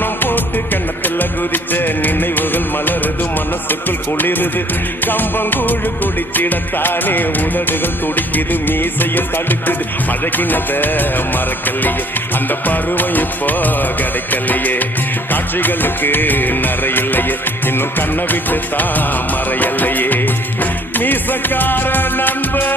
கண்ணம் போட்டு கண்ணத்துல குதிச்ச நினைவுகள் மலருது மனசுக்குள் குளிருது கம்பங்கூழு குடிச்சிடத்தானே உதடுகள் துடிக்குது மீசையும் தடுக்குது பழகினத மறக்கலையே அந்த பருவம் இப்போ கிடைக்கலையே காட்சிகளுக்கு நிறையில்லையே இன்னும் கண்ணை விட்டு தான் மறையல்லையே மீசக்கார நண்பா